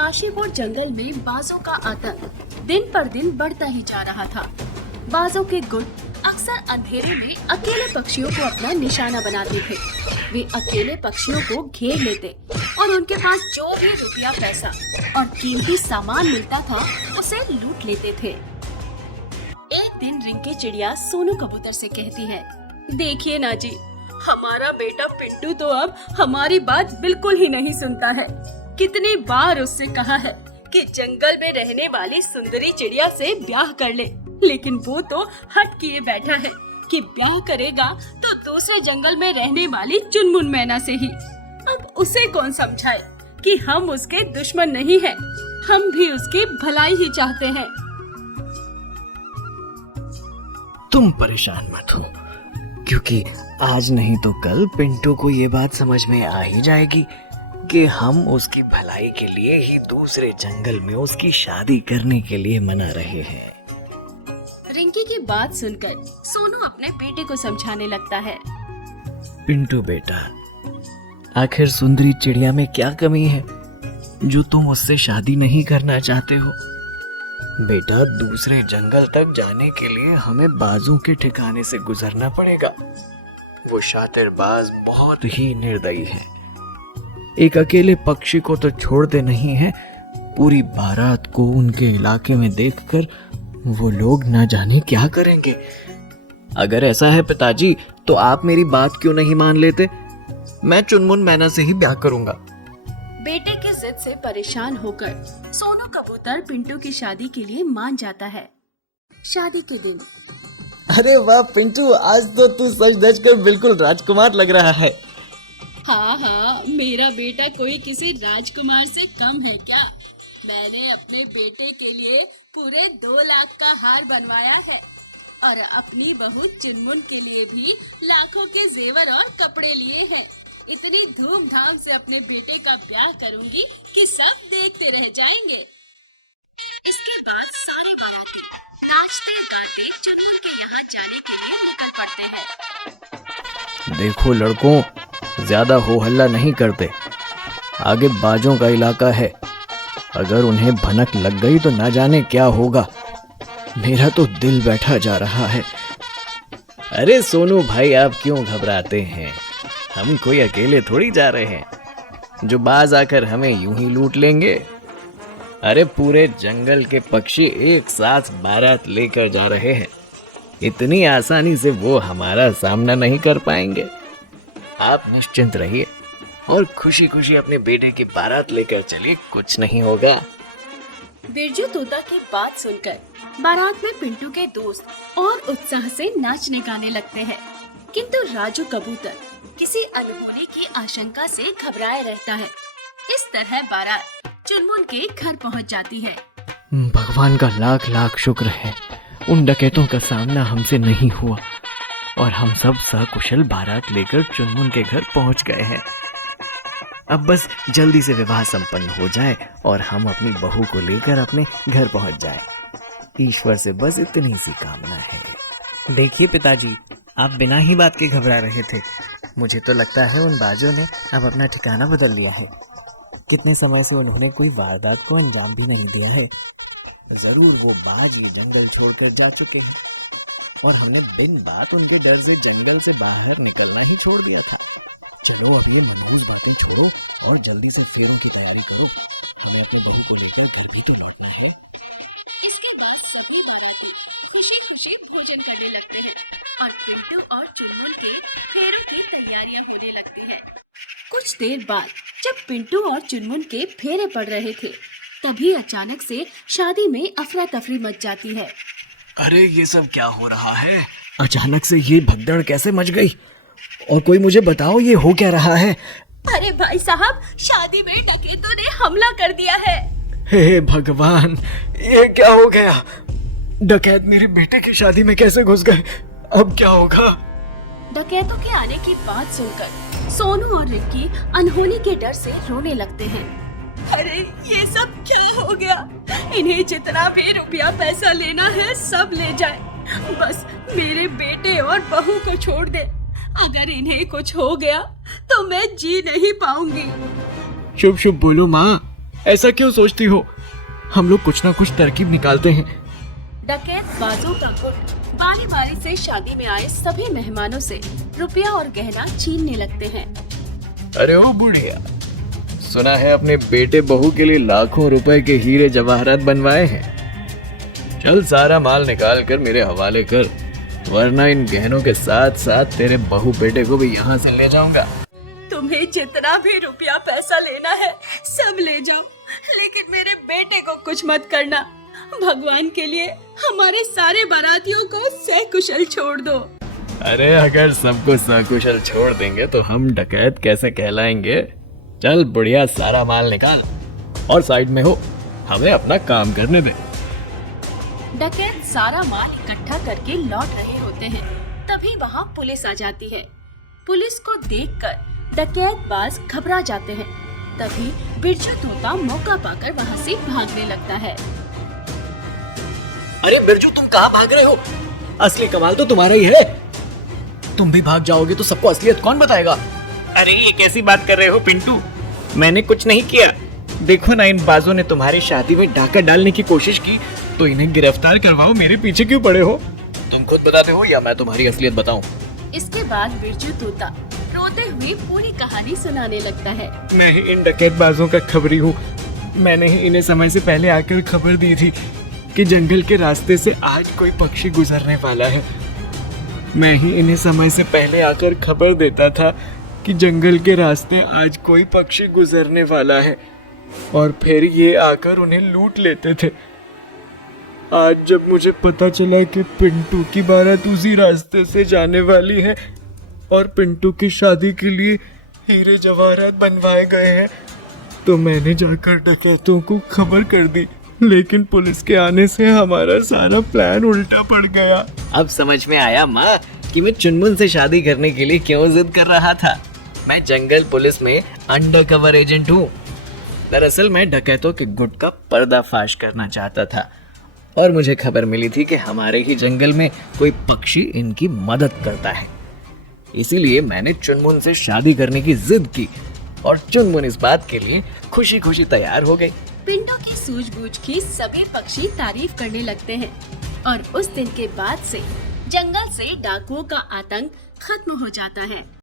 काशीपुर जंगल में बाजों का आतंक दिन पर दिन बढ़ता ही जा रहा था। बाजों के गुट अक्सर अंधेरे में अकेले पक्षियों को अपना निशाना बनाते थे। वे अकेले पक्षियों को घेर लेते और उनके पास जो भी रुपया, पैसा और कीमती सामान मिलता था उसे लूट लेते थे। एक दिन रिंकी चिड़िया सोनू कबूतर से कहती है, देखिए ना जी, हमारा बेटा पिंटू तो अब हमारी बात बिल्कुल ही नहीं सुनता है। कितनी बार उससे कहा है कि जंगल में रहने वाली सुंदरी चिड़िया से ब्याह कर ले, लेकिन वो तो हट किए बैठा है कि ब्याह करेगा तो दूसरे जंगल में रहने वाली चुनमुन मैना से ही। अब उसे कौन समझाए कि हम उसके दुश्मन नहीं हैं, हम भी उसकी भलाई ही चाहते हैं। तुम परेशान मत हो, क्योंकि आज नहीं तो कल पिंटू को ये बात समझ में आ ही जाएगी कि हम उसकी भलाई के लिए ही दूसरे जंगल में उसकी शादी करने के लिए मना रहे हैं। रिंकी की बात सुनकर सोनू अपने बेटे को समझाने लगता है। पिंटू बेटा, आखिर सुंदरी चिड़िया में क्या कमी है जो तुम उससे शादी नहीं करना चाहते हो? बेटा, दूसरे जंगल तक जाने के लिए हमें बाजों के ठिकाने से गुजरना पड़ेगा। वो शातिर बाज बहुत ही निर्दयी है। एक अकेले पक्षी को तो छोड़ते नहीं है, पूरी बारात को उनके इलाके में देखकर वो लोग न जाने क्या करेंगे। अगर ऐसा है पिताजी, तो आप मेरी बात क्यों नहीं मान लेते? मैं चुनमुन मैना से ही ब्याह करूंगा। बेटे की जिद से परेशान होकर सोनू कबूतर पिंटू की शादी के लिए मान जाता है। शादी के दिन, अरे वाह पिंटू, आज तो तू सज धज कर बिल्कुल राजकुमार लग रहा है। हाँ, मेरा बेटा कोई किसी राजकुमार से कम है क्या? मैंने अपने बेटे के लिए पूरे 2 लाख का हार बनवाया है और अपनी बहू चुनमुन के लिए भी लाखों के जेवर और कपड़े लिए हैं। इतनी धूमधाम से अपने बेटे का ब्याह करूंगी कि सब देखते रह जाएंगे। इसके बाद सारे बाराती नाचते गाते चुनमुन के यहाँ जाने के लिए निकल पड़ते हैं। देखो लड़कों, ज्यादा हो हल्ला नहीं करते, आगे बाजों का इलाका है। अगर उन्हें भनक लग गई तो ना जाने क्या होगा। मेरा तो दिल बैठा जा रहा है। अरे सोनू भाई, आप क्यों घबराते हैं? हम कोई अकेले थोड़ी जा रहे हैं जो बाज आकर हमें यूं ही लूट लेंगे। अरे पूरे जंगल के पक्षी एक साथ बारात लेकर जा रहे हैं। इतनी आसानी से वो हमारा सामना नहीं कर पाएंगे। आप निश्चिंत रहिए और खुशी खुशी अपने बेटे की बारात लेकर चलिए, कुछ नहीं होगा। बिरजू तोता की बात सुनकर बारात में पिंटू के दोस्त और उत्साह से नाचने गाने लगते हैं, किंतु राजू कबूतर किसी अनहोनी की आशंका से घबराए रहता है। इस तरह बारात चुनमुन के घर पहुंच जाती है। भगवान का लाख लाख शुक्र है, उन डकैतों का सामना हमसे नहीं हुआ और हम सब सकुशल बारात लेकर चुनमुन के घर पहुंच गए हैं। अब बस जल्दी से विवाह संपन्न हो जाए और हम अपनी बहू को लेकर अपने घर पहुंच जाएं। ईश्वर से बस इतनी सी कामना है। देखिए पिताजी, आप बिना ही बात के घबरा रहे थे। मुझे तो लगता है उन बाजों ने अब अपना ठिकाना बदल लिया है। कितने समय से उन्होंने कोई वारदात को अंजाम भी नहीं दिया है। जरूर वो बाज ये जंगल छोड़कर जा चुके हैं और हमने बिन बात उनके डर से जंगल से बाहर निकलना ही छोड़ दिया था। चलो अब ये मनहूस बातें छोड़ो और जल्दी से फेरों की तैयारी करो। हमें अपने बहू को लेकर घर भी तो लौटना है। इसके बाद सभी बाराती खुशी खुशी भोजन करने लगते हैं और पिंटू और चुनमुन के फेरों की तैयारियां होने लगती है। कुछ देर बाद जब पिंटू और चुनमुन के फेरे पड़ रहे थे, तभी अचानक से शादी में अफरा तफरी मच जाती है। अरे ये सब क्या हो रहा है? अचानक से ये भगदड़ कैसे मच गई? और कोई मुझे बताओ, ये हो क्या रहा है? अरे भाई साहब, शादी में डकैतों ने हमला कर दिया है। हे भगवान, ये क्या हो गया? डकैत मेरे बेटे की शादी में कैसे घुस गए? अब क्या होगा? डकैतों के आने की बात सुनकर सोनू और रिंकी अनहोनी के डर से रोने लगते हैं। अरे ये सब क्या हो गया? इन्हें जितना भी रुपया पैसा लेना है सब ले जाए, बस मेरे बेटे और बहू को छोड़ दे। अगर इन्हें कुछ हो गया तो मैं जी नहीं पाऊंगी। शुभ शुभ बोलो माँ, ऐसा क्यों सोचती हो? हम लोग कुछ ना कुछ तरकीब निकालते हैं। डकैत बाजों का गुट बारी बारी से शादी में आए सभी मेहमानों से रुपया और गहना छीनने लगते हैं। अरे ओ बुढ़िया, सुना है अपने बेटे बहू के लिए लाखों रुपए के हीरे जवाहरात बनवाए हैं। चल सारा माल निकाल कर मेरे हवाले कर, वरना इन गहनों के साथ साथ तेरे बहू बेटे को भी यहाँ से ले जाऊंगा। तुम्हें जितना भी रुपया पैसा लेना है सब ले जाओ, लेकिन मेरे बेटे को कुछ मत करना। भगवान के लिए हमारे सारे बारातियों को सकुशल छोड़ दो। अरे अगर सबको सकुशल छोड़ देंगे तो हम डकैत कैसे कहलाएंगे? चल बुढ़िया, सारा माल निकाल और साइड में हो, हमें अपना काम करने दे। डकैत सारा माल इकट्ठा करके लौट रहे होते हैं, तभी वहाँ पुलिस आ जाती है। पुलिस को देखकर डकैत बाज घबरा जाते हैं। तभी बिरजू तोता मौका पाकर वहाँ से भागने लगता है। अरे बिरजू, तुम कहाँ भाग रहे हो? असली कमाल तो तुम्हारा ही है। तुम भी भाग जाओगे तो सबको असलियत कौन बताएगा? अरे ये कैसी बात कर रहे हो पिंटू, मैंने कुछ नहीं किया। देखो ना, इन बाजों ने तुम्हारी शादी में डाका डालने की कोशिश की, तो इन्हें गिरफ्तार करवाओ। मेरे पीछे क्यों पड़े हो? तुम खुद बताते हो या मैं तुम्हारी असलियत बताऊं? इसके बाद बिरजू तोता रोते हुए पूरी कहानी सुनाने लगता है। मैं ही इन डकैत बाजों का खबरी हूँ। मैंने ही इन्हें समय से पहले आकर खबर दी थी कि जंगल के रास्ते से आज कोई पक्षी गुजरने वाला है। मैं ही इन्हें समय से पहले आकर खबर देता था कि जंगल के रास्ते आज कोई पक्षी गुजरने वाला है, और फिर ये आकर उन्हें लूट लेते थे। आज जब मुझे पता चला कि पिंटू की बारात उसी रास्ते से जाने वाली है और पिंटू की शादी के लिए हीरे जवाहरात बनवाए गए हैं, तो मैंने जाकर डकैतों को खबर कर दी। लेकिन पुलिस के आने से हमारा सारा प्लान उल्टा पड़ गया। अब समझ में आया माँ कि मैं चुनमुन से शादी करने के लिए क्यों जिद कर रहा था। मैं जंगल पुलिस में अंडर कवर एजेंट हूँ। दरअसल मैं डकैतों के गुट का पर्दाफाश करना चाहता था, और मुझे खबर मिली थी कि हमारे ही जंगल में कोई पक्षी इनकी मदद करता है। इसीलिए मैंने चुनमुन से शादी करने की जिद की, और चुनमुन इस बात के लिए खुशी खुशी तैयार हो गई। पिंटू की सूझबूझ की सभी पक्षी तारीफ करने लगते हैं, और उस दिन के बाद से जंगल से डाकुओं का आतंक खत्म हो जाता है।